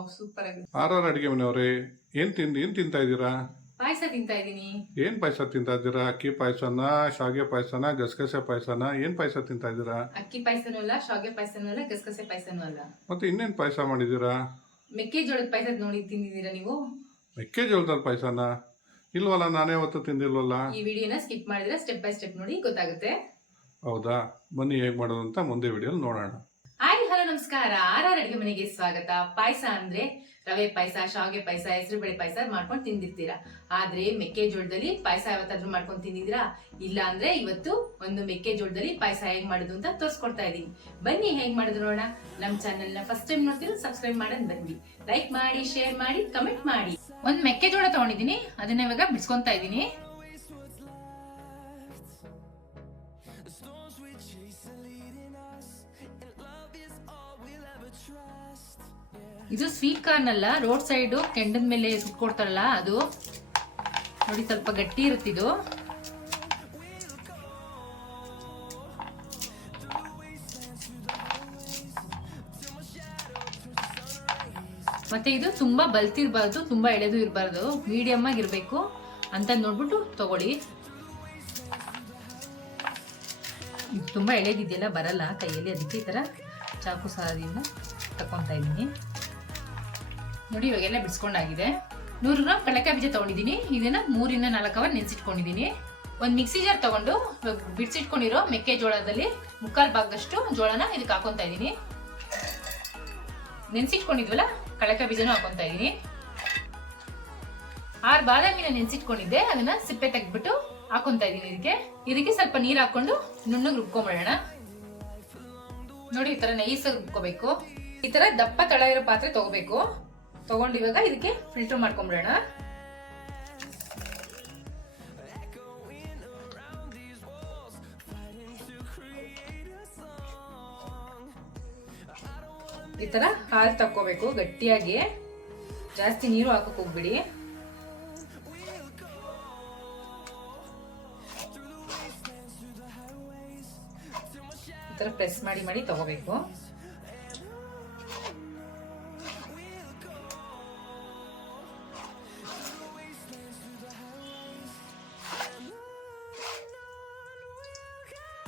Wow super ಆಗಿದೆ. R ಅಡಿಗೆ ಮನೆಯವರೇ, ಏನ್ ತಿಂತಾ ಇದ್ದೀರಾ? ಪಾಯಸ ತಿಂತಾ ಇದೀನಿ. ಏನ್ ಪಾಯಸ ತಿಂತಾ ಇದ್ದೀರಾ? ಅಕ್ಕಿ ಪಾಯಸನ, ಶಾವಿಗೆ ಪಾಯಸನ, ಗಸಗಸೆ ಪಾಯಸನ? ಏನ್ ಪಾಯಸ ತಿಂತಾ ಇದ್ದೀರಾ? ಅಕ್ಕಿ ಪಾಯಸನೂ ಅಲ್ಲ, ಶಾವಿಗೆ ಪಾಯಸನೂ ಅಲ್ಲ, ಗಸಗಸೆ ಪಾಯಸನೂ ಅಲ್ಲ. ಮತ್ತೆ ಇನ್ನೇನ್ ಪಾಯಸ ಮಾಡಿದೀರಾ? ಮೆಕ್ಕೆಜೋಳದ ಪಾಯಸ ನೋಡಿ ತಿಂದಿದ್ದೀರಾ ನೀವು? ಮೆಕ್ಕೆಜೋಳದ ಪಾಯಸನ ಇಲ್ವಲ್ಲ, ನಾನೇ ಅವತ್ತು ತಿಂದಿಲ್ವಲ್ಲ. ಈ ವಿಡಿಯೋನ ಸ್ಕಿಪ್ ಮಾಡಿದ್ರೆ ಸ್ಟೆಪ್ ಬೈ ಸ್ಟೆಪ್ ನೋಡಿ ಗೊತ್ತಾಗುತ್ತೆ. ಹೌದಾ? ಬನ್ನಿ ಹೇಗ್ ಮಾಡೋದು ಅಂತ ಮುಂದೆ ವಿಡಿಯೋ ನೋಡೋಣ. ಹಾಯ್ ಹಲೋ ನಮಸ್ಕಾರ. ಆರ್ ಅಡಿಗೆ ಮನೆಗೆ ಸ್ವಾಗತ. ಪಾಯಸ ಅಂದ್ರೆ ರವೆ ಪಾಯಸ, ಶಾವಿಗೆ ಪಾಯಸ, ಹೆಸರುಬೇಳೆ ಪಾಯಸ ಮಾಡ್ಕೊಂಡು ತಿಂದಿರ್ತೀರಾ. ಆದ್ರೆ ಮೆಕ್ಕೆಜೋಳದಲ್ಲಿ ಪಾಯಸ ಯಾವತ್ತಾದ್ರೂ ಮಾಡ್ಕೊಂಡು ತಿಂದಿದ್ದೀರಾ? ಇಲ್ಲ ಅಂದ್ರೆ ಇವತ್ತು ಒಂದು ಮೆಕ್ಕೆಜೋಳದಲ್ಲಿ ಪಾಯಸ ಹೇಗ್ ಮಾಡುದು ಅಂತ ತೋರಿಸ್ಕೊಡ್ತಾ ಇದೀನಿ. ಬನ್ನಿ ಹೇಗ್ ಮಾಡುದು ನೋಡೋಣ. ನಮ್ ಚಾನೆಲ್ ನ ಫಸ್ಟ್ ಟೈಮ್ ನೋಡ್ತೀರಾ, ಸಬ್ಸ್ಕ್ರೈಬ್ ಮಾಡೋದ್ ಬನ್ನಿ. ಲೈಕ್ ಮಾಡಿ, ಶೇರ್ ಮಾಡಿ, ಕಮೆಂಟ್ ಮಾಡಿ. ಒಂದ್ ಮೆಕ್ಕೆಜೋಳ ತಗೊಂಡಿದೀನಿ, ಅದನ್ನ ಇವಾಗ ಬಿಡ್ಸ್ಕೊಂತಾ ಇದೀನಿ. ಇದು ಸ್ವೀಟ್ ಕಾರ್ನ್ ಅಲ್ಲ, ರೋಡ್ ಸೈಡ್ ಕೆಂಡದ ಮೇಲೆ ಸುಟ್ಕೊಡ್ತಾರಲ್ಲ ಅದು. ನೋಡಿ ಸ್ವಲ್ಪ ಗಟ್ಟಿ ಇರುತ್ತಿದು. ಮತ್ತೆ ಇದು ತುಂಬಾ ಬಲ್ತಿರ್ಬಾರ್ದು, ತುಂಬಾ ಎಳೆದು ಇರಬಾರ್ದು, ಮೀಡಿಯಂ ಆಗಿರ್ಬೇಕು ಅಂತ ನೋಡ್ಬಿಟ್ಟು ತಗೊಳ್ಳಿ. ತುಂಬಾ ಎಳೆದಿದೆಯಲ್ಲ ಬರಲ್ಲ ಕೈಯಲ್ಲಿ, ಅದಕ್ಕೆ ಈ ತರ ಚಾಕು ಸಹಾಯದಿಂದ ತಕೊಂತಾ ಇದ್ದೀನಿ. ನೋಡಿ ಇವಾಗೆಲ್ಲ ಬಿಡಿಸ್ಕೊಂಡಾಗಿದೆ. 100 ಗ್ರಾಮ್ ಕಡಲೆಕಾಯಿ ಬೀಜ ತಗೊಂಡಿದ್ದೀನಿ. ಇದನ್ನ 3 ಇಂದ 4 ಅವರ್ ನೆನೆಸಿಟ್ಕೊಂಡಿದ್ದೀನಿ. ಒಂದು ಮಿಕ್ಸಿ ಜಾರ್ ತಗೊಂಡು ಬಿಡಿಸಿಟ್ಕೊಂಡಿರೋ ಮೆಕ್ಕೆಜೋಳದಲ್ಲಿ 3/4 ಭಾಗದಷ್ಟು ಜೋಳನ ಇದಕ್ಕೆ ಹಾಕೊಂತಾ ಇದ್ದೀನಿ. ನೆನೆಸಿಟ್ಕೊಂಡಿದ್ವಲ್ಲ ಕಡಲೆಕಾಯಿ ಬೀಜನೂ ಹಾಕೊಂತಾ ಇದ್ದೀನಿ. 6 ಬಾದಾಮಿನ ನೆನೆಸಿಟ್ಕೊಂಡಿದ್ದೆ, ಅದನ್ನ ಸಿಪ್ಪೆ ತೆಗೆದ್ಬಿಟ್ಟು ಹಾಕೊಂತಾ ಇದ್ದೀನಿ. ಇದಕ್ಕೆ ಸ್ವಲ್ಪ ನೀರು ಹಾಕೊಂಡು ನುಣ್ಣಗೆ ರುಬ್ಕೊಂಡ್ಬಿಡೋಣ. ನೋಡಿ ಈ ತರ ನೈಸಾಗಿ ರುಬ್ಕೋಬೇಕು. ಈ ತರ ದಪ್ಪ ತಳ ಇರೋ ಪಾತ್ರೆ ತಗೋಬೇಕು. ತಗೊಂಡು ಇವಾಗ ಇದಕ್ಕೆ ಫಿಲ್ಟರ್ ಮಾಡ್ಕೊಂಡ್ಬಿಡೋಣ. ಈ ತರ ಹಾಲು ತಕ್ಕೋಬೇಕು ಗಟ್ಟಿಯಾಗಿ, ಜಾಸ್ತಿ ನೀರು ಹಾಕಕ್ ಹೋಗ್ಬಿಡಿ. ಈ ತರ ಪ್ರೆಸ್ ಮಾಡಿ ಮಾಡಿ ತಗೋಬೇಕು.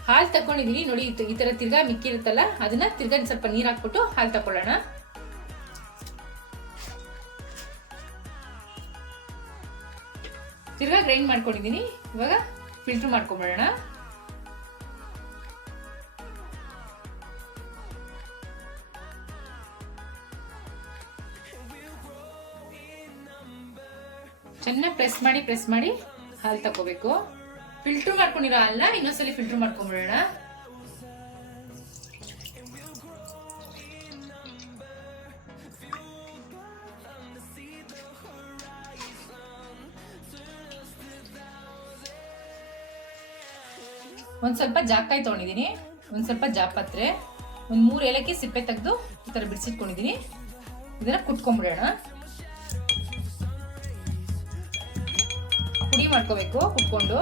ಹಾಲು ತಕೊಂಡಿದೀನಿ ನೋಡಿ. ಈ ತರ ತಿರ್ಗಾ ಮಿಕ್ಕಿರುತ್ತಲ್ಲ, ಅದನ್ನ ತಿರ್ಗಾ ಸ್ವಲ್ಪ ನೀರ್ ಹಾಕ್ಬಿಟ್ಟು ಹಾಲು ತಕೊಳ್ಳೋಣ. ತಿರ್ಗಾ ಗ್ರೈಂಡ್ ಮಾಡ್ಕೊಂಡಿದೀನಿ. ಇವಾಗ ಫಿಲ್ಟರ್ ಮಾಡ್ಕೊಂಡ್ಬಿಡೋಣ. ಚೆನ್ನಾಗಿ ಪ್ರೆಸ್ ಮಾಡಿ ಹಾಲು ತಕೋಬೇಕು. ಫಿಲ್ಟರ್ ಮಾಡ್ಕೊಂಡಿರೋ ಹಾಲನ್ನ ಇನ್ನೊಂದ್ಸಲಿ ಫಿಲ್ಟರ್ ಮಾಡ್ಕೊಂಡ್ಬಿಡೋಣ. ಒಂದ್ ಸ್ವಲ್ಪ ಜಾಕಾಯಿ ತಗೊಂಡಿದೀನಿ, ಒಂದ್ ಸ್ವಲ್ಪ ಜಾಪತ್ರೆ, ಒಂದ್ 3 ಏಲಕ್ಕಿ ಸಿಪ್ಪೆ ತೆಗೆದು ಈ ತರ ಬಿಡಿಸಿಟ್ಕೊಂಡಿದೀನಿ. ಇದನ್ನ ಕುಟ್ಕೊಂಡ್ಬಿಡೋಣ. ಪುಡಿ ಮಾಡ್ಕೋಬೇಕು ಕುಟ್ಕೊಂಡು.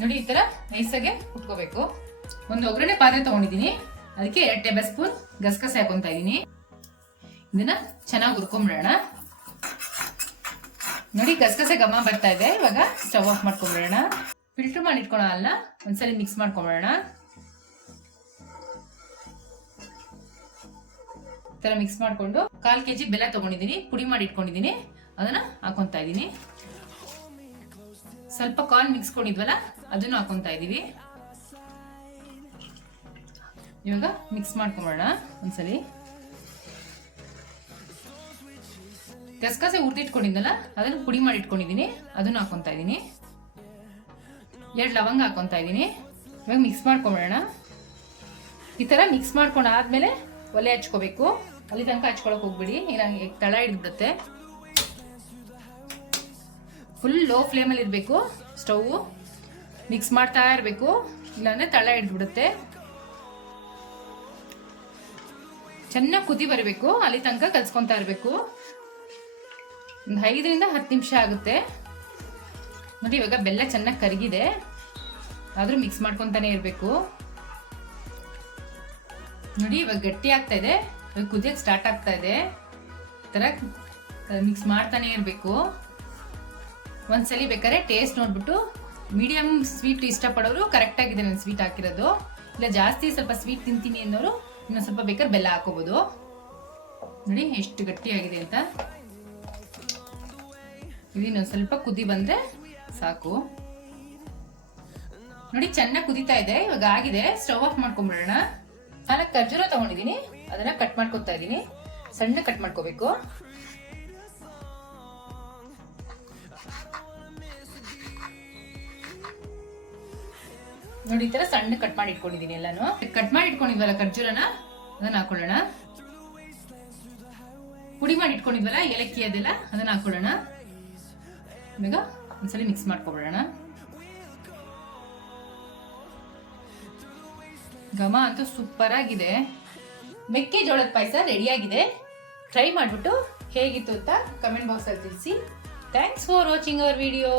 ನೋಡಿ ಈ ತರ ನೈಸಾಗೆ ಕುಟ್ಕೋಬೇಕು. ಒಂದು ಒಗ್ಗರಣೆ ಪಾತ್ರೆ ತಗೊಂಡಿದೀನಿ, ಅದಕ್ಕೆ 2 ಟೇಬಲ್ ಸ್ಪೂನ್ ಗಸಗಸೆ ಹಾಕೊಂತಾ ಇದೀನಿ. ಇದನ್ನ ಚೆನ್ನಾಗಿ ಹುರ್ಕೊಂಡ್ಬಿಡೋಣ. ನೋಡಿ ಗಸಗಸೆ ಘಮ ಬರ್ತಾ ಇದೆ. ಇವಾಗ ಸ್ಟವ್ ಆಫ್ ಮಾಡ್ಕೊಂಡ್ಬಿಡೋಣ. ಫಿಲ್ಟರ್ ಮಾಡಿ ಇಟ್ಕೊಳ ಅಲ್ಲ, ಒಂದ್ಸಲಿ ಮಿಕ್ಸ್ ಮಾಡ್ಕೊಂಡ್ಬಿಡೋಣ. ಈ ತರ ಮಿಕ್ಸ್ ಮಾಡ್ಕೊಂಡು 1/4 kg ಬೆಲ್ಲ ತಗೊಂಡಿದೀನಿ, ಪುಡಿ ಮಾಡಿ ಇಟ್ಕೊಂಡಿದೀನಿ, ಅದನ್ನ ಹಾಕೊಂತಾ ಇದೀನಿ. ಸ್ವಲ್ಪ ಕಾರ್ನ್ ಮಿಕ್ಸ್ ಕೊಂಡಿದ್ವಲ್ಲ ಅದನ್ನು ಹಾಕೊಂತಾ ಇದೀವಿ. ಇವಾಗ ಮಿಕ್ಸ್ ಮಾಡ್ಕೊಂಬೋಣ ಒಂದ್ಸಲಿ. ಗಸಗಸೆ ಹುರಿದಿಟ್ಕೊಂಡಿದ್ದಲ್ಲ ಅದನ್ನು ಪುಡಿ ಮಾಡಿ ಇಟ್ಕೊಂಡಿದೀನಿ, ಅದನ್ನು ಹಾಕೊಂತಾ ಇದೀನಿ. 2 ಲವಂಗ ಹಾಕೊಂತಾ ಇದೀನಿ. ಇವಾಗ ಮಿಕ್ಸ್ ಮಾಡ್ಕೊಂಬೋಣ. ಈ ತರ ಮಿಕ್ಸ್ ಮಾಡ್ಕೊಂಡಾದ್ಮೇಲೆ ಒಲೆ ಹಚ್ಕೋಬೇಕು. ಅಲ್ಲಿ ತನಕ ಹಚ್ಕೊಳಕ್ ಹೋಗ್ಬಿಡಿ, ಏನಾಗಿ ತಳ ಹಿಡಿದ್ಬಿಡುತ್ತೆ. ಫುಲ್ ಲೋ ಫ್ಲೇಮಲ್ಲಿ ಇರಬೇಕು ಸ್ಟವ್. ಮಿಕ್ಸ್ ಮಾಡ್ತಾ ಇರಬೇಕು, ಇಲ್ಲಾಂದ್ರೆ ತಳ ಹಿಡಿದ್ಬಿಡುತ್ತೆ. ಚೆನ್ನಾಗಿ ಕುದಿ ಬರಬೇಕು, ಅಲ್ಲಿ ತನಕ ಕಲ್ಸ್ಕೊಂತಾ ಇರಬೇಕು. ಒಂದು 5 ರಿಂದ 10 ನಿಮಿಷ ಆಗುತ್ತೆ. ನೋಡಿ ಇವಾಗ ಬೆಲ್ಲ ಚೆನ್ನಾಗಿ ಕರಗಿದೆ, ಆದ್ರೂ ಮಿಕ್ಸ್ ಮಾಡ್ಕೊಂತಾನೆ ಇರಬೇಕು. ನೋಡಿ ಇವಾಗ ಗಟ್ಟಿ ಆಗ್ತಾ ಇದೆ, ಇವಾಗ ಕುದಿಯಕ್ಕೆ ಸ್ಟಾರ್ಟ್ ಆಗ್ತಾ ಇದೆ. ಈ ಥರ ಮಿಕ್ಸ್ ಮಾಡ್ತಾನೆ ಇರಬೇಕು. ಒಂದ್ಸಲಿ ಬೇಕಾದ್ರೆ ಟೇಸ್ಟ್ ನೋಡ್ಬಿಟ್ಟು ಮೀಡಿಯಂ ಸ್ವೀಟ್ ಇಷ್ಟಪಡೋರು ಕರೆಕ್ಟ್ ಆಗಿದೆ ನಾನು ಸ್ವೀಟ್ ಹಾಕಿರೋದು. ಇಲ್ಲ ಜಾಸ್ತಿ ಸ್ವಲ್ಪ ಸ್ವೀಟ್ ತಿಂತೀನಿ ಅನ್ನೋರು ಇನ್ನೊಂದು ಸ್ವಲ್ಪ ಬೇಕಾದ್ರೆ ಬೆಲ್ಲ ಹಾಕೋಬಹುದು. ನೋಡಿ ಎಷ್ಟು ಗಟ್ಟಿಯಾಗಿದೆ ಅಂತ. ಇದು ಇನ್ನೊಂದು ಸ್ವಲ್ಪ ಕುದಿ ಬಂದ್ರೆ ಸಾಕು. ನೋಡಿ ಚೆನ್ನಾಗಿ ಕುದಿತಾ ಇದೆ, ಇವಾಗ ಆಗಿದೆ. ಸ್ಟವ್ ಆಫ್ ಮಾಡ್ಕೊಂಡ್ಬಿಡೋಣ. ನಾನು ಖರ್ಜೂರ ತಗೊಂಡಿದ್ದೀನಿ, ಅದನ್ನ ಕಟ್ ಮಾಡ್ಕೊತಾ ಇದ್ದೀನಿ. ಸಣ್ಣ ಕಟ್ ಮಾಡ್ಕೋಬೇಕು. ನೋಡಿ ಈ ತರ ಸಣ್ಣ ಕಟ್ ಮಾಡಿ ಇಟ್ಕೊಂಡಿದ್ದೀನಿ ಎಲ್ಲಾನು. ಕಟ್ ಮಾಡಿ ಇಟ್ಕೊಂಡಿದ್ವಲ್ಲ ಖರ್ಜೂರನ, ಅದನ್ನ ಹಾಕೊಳ್ಳೋಣ. ಪುಡಿ ಮಾಡಿ ಇಟ್ಕೊಂಡಿದ್ವಲ್ಲ ಏಲಕ್ಕಿ ಅದೆಲ್ಲ, ಅದನ್ನ ಹಾಕೊಳ್ಳೋಣ. ಇವಾಗ ಒಂದ್ಸಲಿ ಮಿಕ್ಸ್ ಮಾಡ್ಕೊಬಿಡೋಣ. ಘಮ ಅಂತೂ ಸೂಪರ್ ಆಗಿದೆ. ಮೆಕ್ಕೆಜೋಳದ ಪಾಯಸ ರೆಡಿ ಆಗಿದೆ. ಟ್ರೈ ಮಾಡ್ಬಿಟ್ಟು ಹೇಗಿತ್ತು ಅಂತ ಕಮೆಂಟ್ ಬಾಕ್ಸ್ ಅಲ್ಲಿ ತಿಳಿಸಿ. Thanks for watching our video.